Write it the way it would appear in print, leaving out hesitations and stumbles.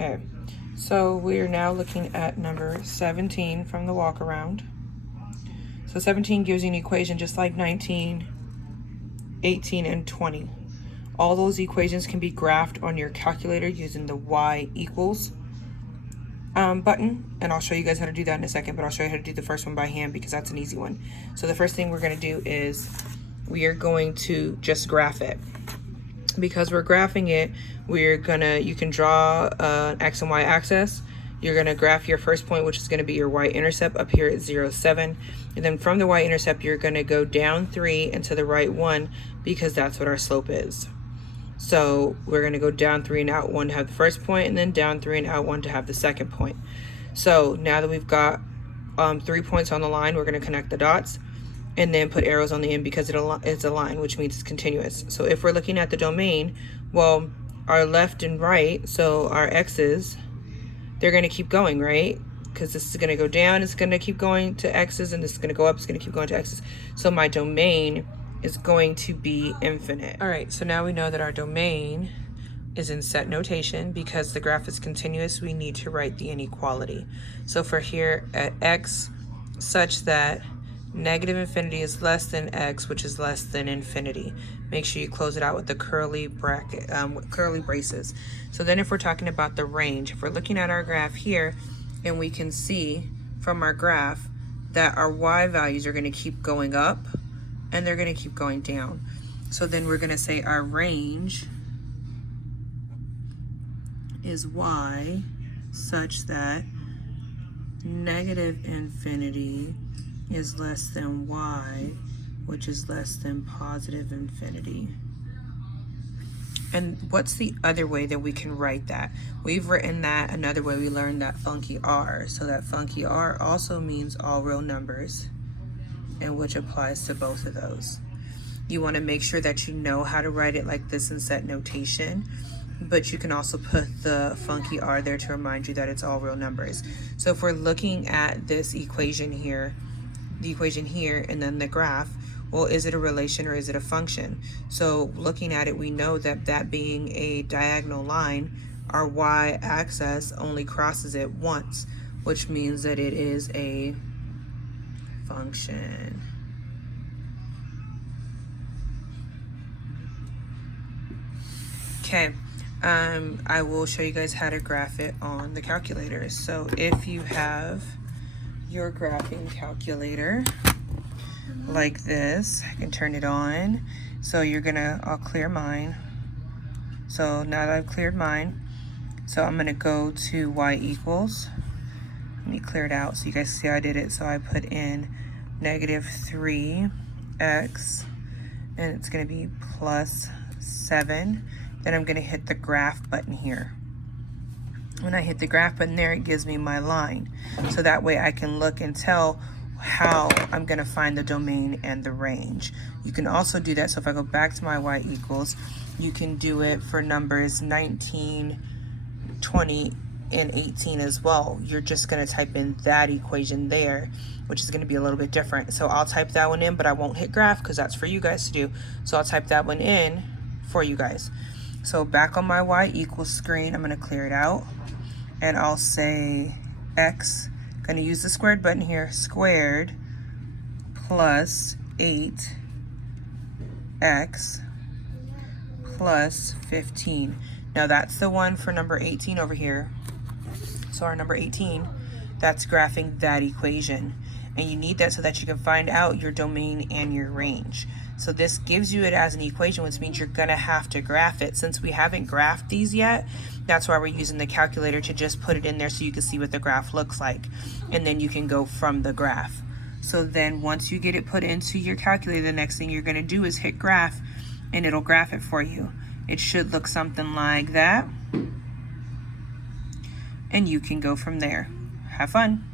Okay, so we are now looking at number 17 from the walk around. So 17 gives you an equation just like 19, 18, and 20. All those equations can be graphed on your calculator using the y equals button, and I'll show you guys how to do that in a second, but I'll show you how to do the first one by hand because that's an easy one. So the first thing we're going to do is we are going to just graph it. Because we're graphing it, you can draw an x and y axis. You're gonna graph your first point, which is gonna be your y-intercept up here at 0, 7. And then from the y-intercept, you're gonna go down 3 and to the right 1 because that's what our slope is. So we're gonna go down 3 and out 1 to have the first point, and then down 3 and out 1 to have the second point. So now that we've got 3 points on the line, we're gonna connect the dots and then put arrows on the end because it's a line, which means it's continuous. So if we're looking at the domain, well, our left and right, so our x's, they're gonna keep going, right? Because this is gonna go down, it's gonna keep going to x's, and this is gonna go up, it's gonna keep going to x's. So my domain is going to be infinite. All right, so now we know that our domain is in set notation. Because the graph is continuous, we need to write the inequality. So for here at x such that negative infinity is less than x, which is less than infinity. Make sure you close it out with the curly bracket, curly braces. So then if we're talking about the range, if we're looking at our graph here, and we can see from our graph that our y values are going to keep going up and they're going to keep going down. So then we're going to say our range is y such that negative infinity is less than y, which is less than positive infinity. And what's the other way that we can write that? We've written that another way. We learned that funky R. So that funky R also means all real numbers, and which applies to both of those. You want to make sure that you know how to write it like this in set notation, but you can also put the funky R there to remind you that it's all real numbers. So if we're looking at this equation here, the equation here, and then the graph, well, is it a relation or is it a function? So looking at it, we know that that being a diagonal line, our y-axis only crosses it once, which means that it is a function. Okay, I will show you guys how to graph it on the calculator. So if you have your graphing calculator like this, I can turn it on. So I'll clear mine. So now that I've cleared mine, so I'm gonna go to y equals. Let me clear it out so you guys see how I did it. So I put in negative 3x, and it's gonna be plus 7. Then I'm gonna hit the graph button here. When I hit the graph button there, it gives me my line. So that way I can look and tell how I'm gonna find the domain and the range. You can also do that. So if I go back to my y equals, you can do it for numbers 19, 20, and 18 as well. You're just gonna type in that equation there, which is gonna be a little bit different. So I'll type that one in, but I won't hit graph because that's for you guys to do. So I'll type that one in for you guys. So back on my y equals screen, I'm gonna clear it out, and I'll say x, gonna use the squared button here, squared plus 8x plus 15. Now that's the one for number 18 over here. So our number 18, that's graphing that equation. And you need that so that you can find out your domain and your range. So this gives you it as an equation, which means you're gonna have to graph it. Since we haven't graphed these yet, that's why we're using the calculator to just put it in there so you can see what the graph looks like. And then you can go from the graph. So then once you get it put into your calculator, the next thing you're gonna do is hit graph, and it'll graph it for you. It should look something like that. And you can go from there. Have fun.